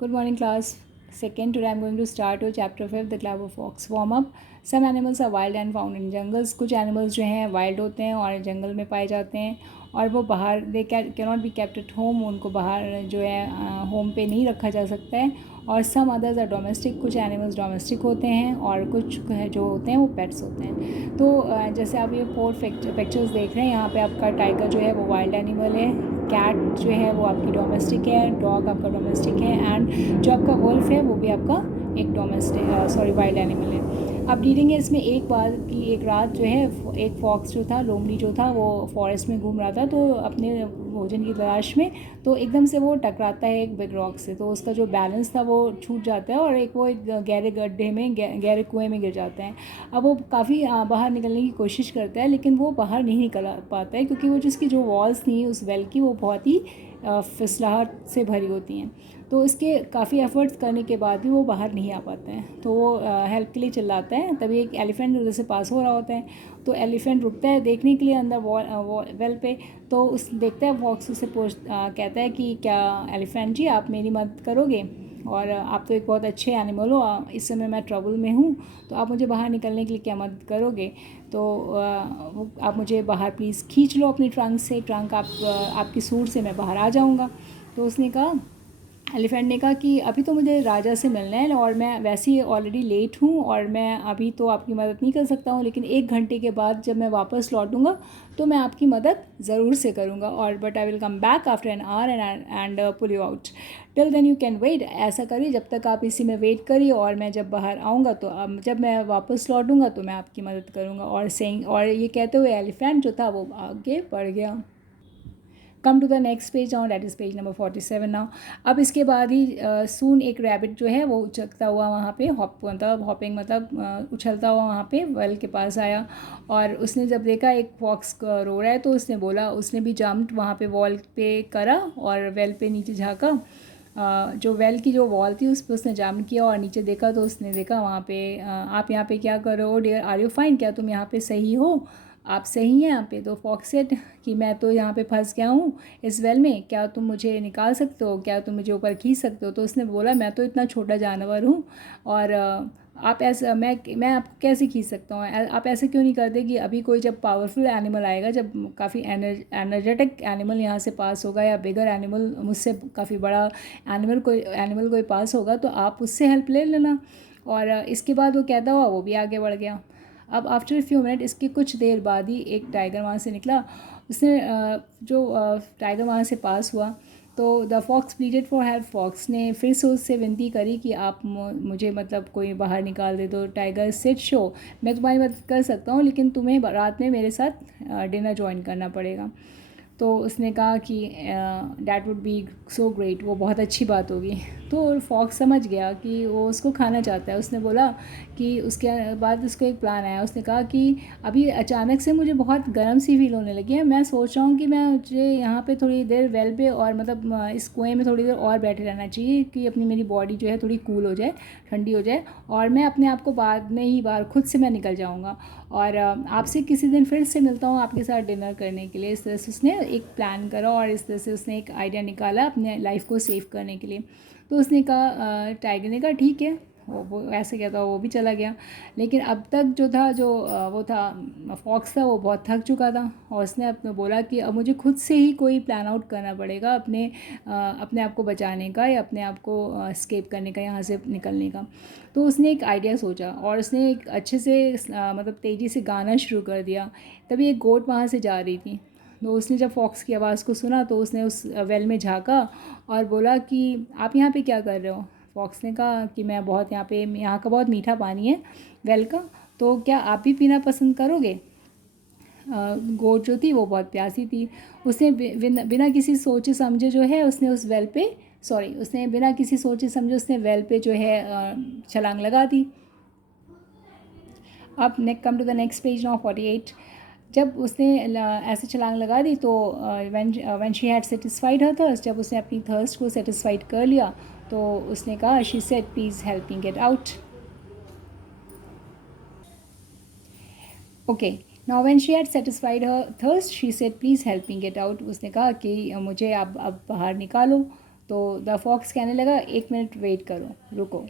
Good morning, class. Second, today I'm going to start your chapter 5, The Clever Fox. Warm up. Some animals are wild and found in jungles. कुछ animals जो हैं wild होते हैं और जंगल में पाए जाते हैं और वो बाहर they cannot be kept at home. उनको बाहर जो है होम पे नहीं रखा जा सकता है. और सम अदर्स आर डोमेस्टिक. कुछ एनिमल्स डोमेस्टिक होते हैं और कुछ जो होते हैं वो पेट्स होते हैं. तो जैसे आप ये 4 पिक्चर्स देख रहे हैं, यहाँ पे आपका टाइगर जो है वो वाइल्ड एनिमल है, कैट जो है वो आपकी डोमेस्टिक है, डॉग आपका डोमेस्टिक है, एंड जो आपका वुल्फ है वो भी आपका एक डोमेस्टिक वाइल्ड एनिमल है. अब रीडिंग है इसमें एक बार की एक रात जो है एक फॉक्स जो था, लोमड़ी जो था, वो फॉरेस्ट में घूम रहा था तो अपने भोजन की तलाश में. तो एकदम से वो टकराता है एक बिग रॉक से, तो उसका जो बैलेंस था वो छूट जाता है और एक गहरे गड्ढे में, गहरे कुएं में गिर जाते हैं. अब वो काफ़ी बाहर निकलने की कोशिश करता है लेकिन वो बाहर नहीं निकल पाता है क्योंकि वो जिसकी जो वॉल्स थी उस वेल की वो बहुत ही फिसलाहट से भरी होती हैं. तो इसके काफ़ी एफ़र्ट्स करने के बाद भी वो बाहर नहीं आ पाते हैं. तो वो हेल्प के लिए चिल्लाते हैं. तभी एक एलिफेंट उधर से पास हो रहा होता है. तो एलिफेंट रुकता है देखने के लिए अंदर वेल पे. तो उस देखता है फॉक्स उससे कहता है कि क्या एलिफेंट जी आप मेरी मदद करोगे, और आप तो एक बहुत अच्छे एनिमल हो, इस समय मैं ट्रबल में हूँ, तो आप मुझे बाहर निकलने के लिए क्या मदद करोगे. तो आप मुझे बाहर प्लीज़ खींच लो अपनी ट्रंक से, ट्रंक आपकी सूट से मैं बाहर आ जाऊँगा. तो उसने कहा, एलिफेंट ने कहा कि अभी तो मुझे राजा से मिलना है और मैं वैसे ही ऑलरेडी लेट हूँ और मैं अभी तो आपकी मदद नहीं कर सकता हूँ, लेकिन 1 घंटे के बाद जब मैं वापस लौटूंगा तो मैं आपकी मदद ज़रूर से करूँगा. और but I will come back after an hour and pull you out. Till then you can wait. ऐसा करिए जब तक आप इसी में वेट करिए और मैं जब बाहर आऊँगा तो जब मैं वापस लौटूंगा तो मैं आपकी मदद करूँगा. और ये कहते हुए एलिफेंट जो था वो आगे बढ़ गया. Come to the next page now, that is page number 47 now. अब इसके बाद ही सून एक रैबिट जो है वो उछलता हुआ वहाँ पे हॉपिंग मतलब उछलता हुआ वहाँ पे वेल के पास आया. और उसने जब देखा एक फॉक्स रो रहा है तो उसने बोला, उसने भी जम्प्ड वहाँ पे वॉल पे करा और वेल पे नीचे झाँका. जो वेल की जो वॉल थी उस पर उसने जाम किया और नीचे देखा तो उसने देखा वहाँ पे आप यहाँ पे क्या कर रहे हो डियर, आर यू फाइन, क्या तुम यहाँ पे सही हो, आप सही हैं यहाँ पे. तो फॉक्स सेड कि मैं तो यहाँ पे फंस गया हूँ इस वेल में, क्या तुम मुझे निकाल सकते हो, क्या तुम मुझे ऊपर खींच सकते हो. तो उसने बोला मैं तो इतना छोटा जानवर हूँ और आप ऐसा मैं आपको कैसे खींच सकता हूँ. आप ऐसे क्यों नहीं करते कि अभी कोई जब पावरफुल एनिमल आएगा, जब काफ़ी एनर्जेटिक एनिमल यहाँ से पास होगा या बिगर एनिमल मुझसे काफ़ी बड़ा एनिमल कोई पास होगा तो आप उससे हेल्प ले लेना. और इसके बाद वो कहता हुआ वो भी आगे बढ़ गया. अब आफ्टर फ्यू मिनट, इसके कुछ देर बाद ही एक टाइगर वहाँ से निकला. उसने टाइगर वहाँ से पास हुआ तो the fox pleaded for help. Fox ने फिर से उससे विनती करी कि आप मुझे मतलब कोई बाहर निकाल दे. तो टाइगर सेड शो, मैं तुम्हारी मदद कर सकता हूँ लेकिन तुम्हें रात में मेरे साथ डिनर ज्वाइन करना पड़ेगा. तो उसने कहा कि that would be so great, वो बहुत अच्छी बात होगी. तो फॉक्स समझ गया कि वो उसको खाना चाहता है. उसने बोला कि उसके बाद उसको एक प्लान आया. उसने कहा कि अभी अचानक से मुझे बहुत गर्म सी फील होने लगी है, मैं सोच रहा हूँ कि मुझे यहाँ पे थोड़ी देर वेल पे और मतलब इस कुएँ में थोड़ी देर और बैठे रहना चाहिए कि अपनी मेरी बॉडी जो है थोड़ी कूल हो जाए, ठंडी हो जाए, और मैं अपने आप को बाद में ही बाहर खुद से मैं निकल जाऊँगा और आपसे किसी दिन फिर से मिलता हूँ आपके साथ डिनर करने के लिए. इस तरह से उसने एक प्लान करा और इस तरह से उसने एक आइडिया निकाला अपने लाइफ को सेव करने के लिए. तो उसने कहा, टाइगर ने कहा ठीक है, वो ऐसे कहता वो भी चला गया. लेकिन अब तक जो था वो था फॉक्स था, वो बहुत थक चुका था और उसने अपने बोला कि अब मुझे खुद से ही कोई प्लान आउट करना पड़ेगा अपने आप को बचाने का या अपने आप को स्केप करने का, यहाँ से निकलने का. तो उसने एक आइडिया सोचा और उसने एक अच्छे से मतलब तेज़ी से गाना शुरू कर दिया. तभी एक गोट वहाँ से जा रही थी. तो उसने जब फॉक्स की आवाज़ को सुना तो उसने उस वेल में झाँका और बोला कि आप यहाँ पे क्या कर रहे हो. फॉक्स ने कहा कि मैं बहुत यहाँ का बहुत मीठा पानी है वेल का, तो क्या आप भी पीना पसंद करोगे. गोट जो थी वो बहुत प्यासी थी. उसने बिना किसी सोचे समझे जो है उसने उस वेल पे उसने बिना किसी सोचे समझे उसने वेल पे जो है छलांग लगा दी. अब come to the next page now 48. जब उसने ऐसे छलांग लगा दी तो when she had satisfied her thirst, जब उसने अपनी थर्स्ट को सेटिस्फाइड कर लिया तो उसने कहा, she said please help me get out. Okay, now when she had satisfied her thirst she said please help me get out. उसने कहा कि मुझे अब बाहर निकालो. तो द फॉक्स कहने लगा 1 मिनट वेट करो, रुको।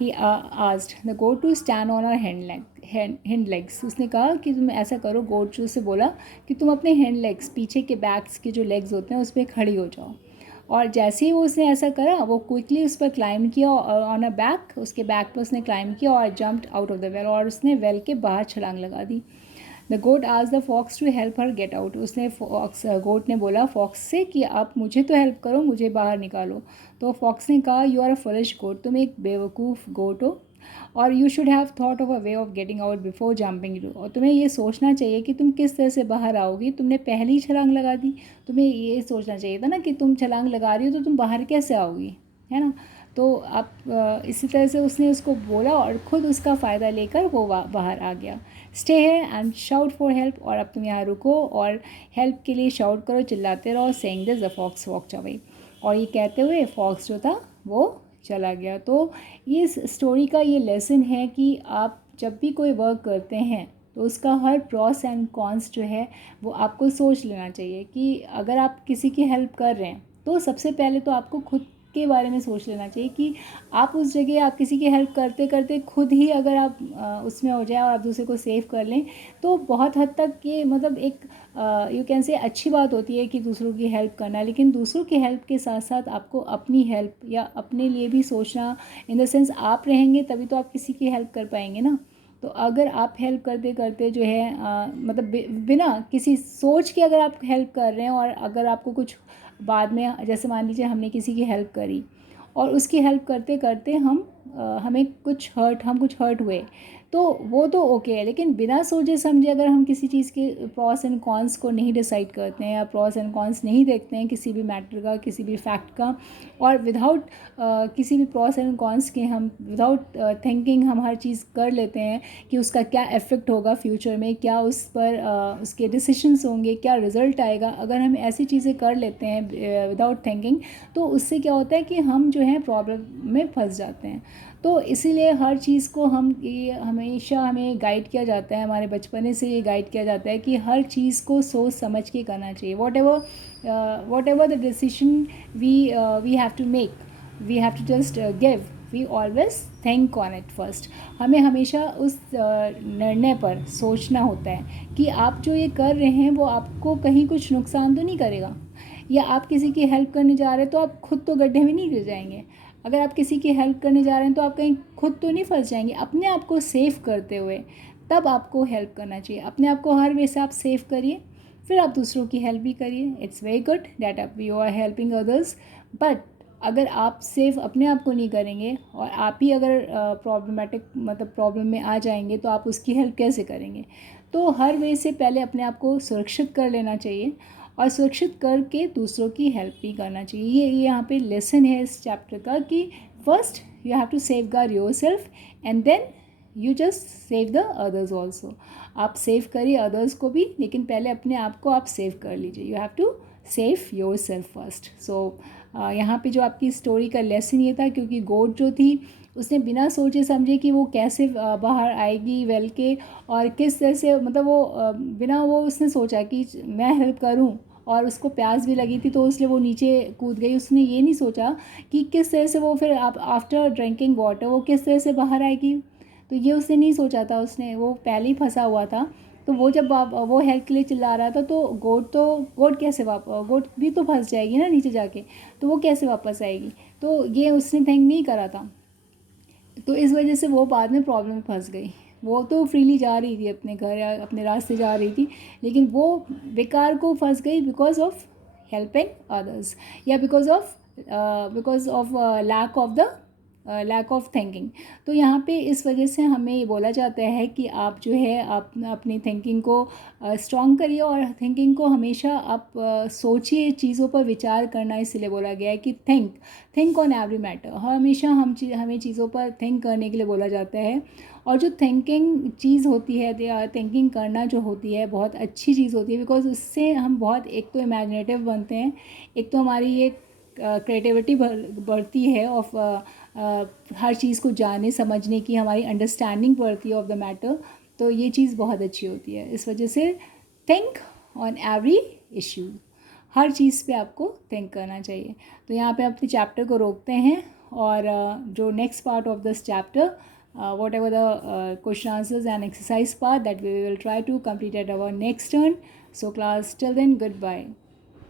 He asked the goat to stand on our hand legs. उसने कहा कि तुम ऐसा करो, गोट से बोला कि तुम अपने हैंड लेग्स, पीछे के बैक्स के जो लेग्स होते हैं उस पर खड़ी हो जाओ। और जैसे ही वो उसने ऐसा करा, वो क्विकली उस पर क्लाइम किया और ऑन अ बैक, उसके बैक पर उसने क्लाइम किया और jumped out of the well, और उसने वेल के बाहर छलांग लगा दी। द गोट आज the fox to help her get out. उसने गोट ने बोला फॉक्स से कि आप मुझे तो हेल्प करो, मुझे बाहर निकालो। तो फॉक्स ने कहा you are a foolish goat, तुम एक बेवकूफ़ गोट हो, और you should have thought of a way of getting out before jumping too. और तुम्हें ये सोचना चाहिए कि तुम किस तरह से बाहर आओगी, तुमने पहले ही छलांग लगा दी। तुम्हें ये सोचना चाहिए था ना कि तुम छलांग लगा रही हो तो तुम बाहर कैसे आओगी, है ना। तो आप इसी तरह से उसने उसको बोला और ख़ुद उसका फ़ायदा लेकर वो बाहर आ गया। स्टे है एंड शाउट फॉर हेल्प, और अब तुम यहाँ रुको और हेल्प के लिए शाउट करो, चिल्लाते रहो। Saying this the fox walked away, और ये कहते हुए फॉक्स जो था वो चला गया। तो ये इस स्टोरी का ये लेसन है कि आप जब भी कोई वर्क करते हैं तो उसका हर प्रॉस एंड कॉन्स जो है वो आपको सोच लेना चाहिए कि अगर आप किसी की हेल्प कर रहे हैं तो सबसे पहले तो आपको खुद के बारे में सोच लेना चाहिए कि आप उस जगह, आप किसी की हेल्प करते करते खुद ही अगर आप उसमें हो जाए और आप दूसरे को सेव कर लें तो बहुत हद तक ये मतलब एक यू कैन से अच्छी बात होती है कि दूसरों की हेल्प करना। लेकिन दूसरों की हेल्प के साथ साथ आपको अपनी हेल्प या अपने लिए भी सोचना, इन द सेंस आप रहेंगे तभी तो आप किसी की हेल्प कर पाएंगे ना। तो अगर आप हेल्प करते करते जो है मतलब बिना किसी सोच के अगर आप हेल्प कर रहे हैं, और अगर आपको कुछ बाद में, जैसे मान लीजिए हमने किसी की हेल्प करी और उसकी हेल्प करते करते हमें कुछ हर्ट हुए, तो वो तो ओके है। लेकिन बिना सोचे समझे अगर हम किसी चीज़ के प्रॉस एंड कॉन्स को नहीं डिसाइड करते हैं या प्रॉस एंड कॉन्स नहीं देखते हैं किसी भी मैटर का, किसी भी फैक्ट का, और विदाउट किसी भी प्रॉस एंड कॉन्स के हम विदाउट थिंकिंग हम हर चीज़ कर लेते हैं कि उसका क्या इफ़ेक्ट होगा फ्यूचर में, क्या उस पर उसके डिसीशंस होंगे, क्या रिज़ल्ट आएगा, अगर हम ऐसी चीज़ें कर लेते हैं विदाउट थिंकिंग, तो उससे क्या होता है कि हम जो है प्रॉब्लम में फंस जाते हैं। तो इसीलिए हर चीज़ को ये हमेशा हमें गाइड किया जाता है, हमारे बचपने से ये गाइड किया जाता है कि हर चीज़ को सोच समझ के करना चाहिए। Whatever the decision we have to make, we have to just give, we always think on it first. हमें हमेशा उस निर्णय पर सोचना होता है कि आप जो ये कर रहे हैं वो आपको कहीं कुछ नुकसान तो नहीं करेगा, या आप किसी की हेल्प करने जा रहे हैं तो आप खुद तो गड्ढे में नहीं गिर जाएंगे। अगर आप किसी की हेल्प करने जा रहे हैं तो आप कहीं खुद तो नहीं फंस जाएंगे। अपने आप को सेव करते हुए तब आपको हेल्प करना चाहिए। अपने आप को हर वे से आप सेव करिए, फिर आप दूसरों की हेल्प भी करिए। इट्स वेरी गुड दैट आप you are helping others, but अगर आप सेव अपने आप को नहीं करेंगे और आप ही अगर प्रॉब्लमेटिक मतलब प्रॉब्लम में आ जाएंगे तो आप उसकी हेल्प कैसे करेंगे। तो हर वे से पहले अपने आप को सुरक्षित कर लेना चाहिए और सुरक्षित करके दूसरों की हेल्प भी करना चाहिए। ये यहाँ पे लेसन है इस चैप्टर का कि first you have to safeguard yourself and then you just save the others also. आप सेव करिए अदर्स को भी, लेकिन पहले अपने आप को आप सेव कर लीजिए। You have to save your self first. So यहाँ पे जो आपकी स्टोरी का लेसन ये था, क्योंकि गोट जो थी उसने बिना सोचे समझे कि वो कैसे बाहर आएगी वेल के, और किस तरह से मतलब वो बिना वो उसने सोचा कि मैं हेल्प करूं, और उसको प्यास भी लगी थी तो इसलिए वो नीचे कूद गई। उसने ये नहीं सोचा कि किस तरह से वो फिर आप आफ्टर ड्रिंकिंग वाटर वो किस तरह से बाहर आएगी। तो ये उसने नहीं सोचा था, उसने वो पहले ही फंसा हुआ था। तो वो जब वो हेल्प के लिए चिल्ला रहा था तो गोट कैसे गोट भी तो फंस जाएगी ना नीचे जाके, तो वो कैसे वापस आएगी। तो ये उसने थिंक नहीं करा था, तो इस वजह से वो बाद में प्रॉब्लम में फंस गई। वो तो फ्रीली जा रही थी अपने घर या अपने रास्ते जा रही थी, लेकिन वो बेकार को फंस गई बिकॉज ऑफ हेल्पिंग अदर्स, या because of lack of thinking. तो यहाँ पे इस वजह से हमें ये बोला जाता है कि आप जो है आप अपनी थिंकिंग को स्ट्रॉन्ग करिए, और थिंकिंग को हमेशा आप सोचिए, चीज़ों पर विचार करना इसलिए बोला गया है कि थिंक ऑन एवरी मैटर। हमेशा हमें चीज़ों पर थिंक करने के लिए बोला जाता है। और जो थिंकिंग चीज़ होती है, थिंकिंग करना जो होती है बहुत अच्छी चीज़ होती है, बिकॉज उससे हम बहुत एक तो इमेजिनेटिव बनते हैं, एक तो हमारी ये क्रिएटिविटी बढ़ती है ऑफ हर चीज़ को जानने समझने की, हमारी अंडरस्टैंडिंग बढ़ती है ऑफ द मैटर। तो ये चीज़ बहुत अच्छी होती है। इस वजह से थिंक ऑन एवरी इशू। हर चीज़ पे आपको थिंक करना चाहिए। तो यहाँ पे अपने चैप्टर को रोकते हैं और जो next part of this chapter whatever the question answers and exercise part that we will try to complete at our next turn. So class, till then, goodbye.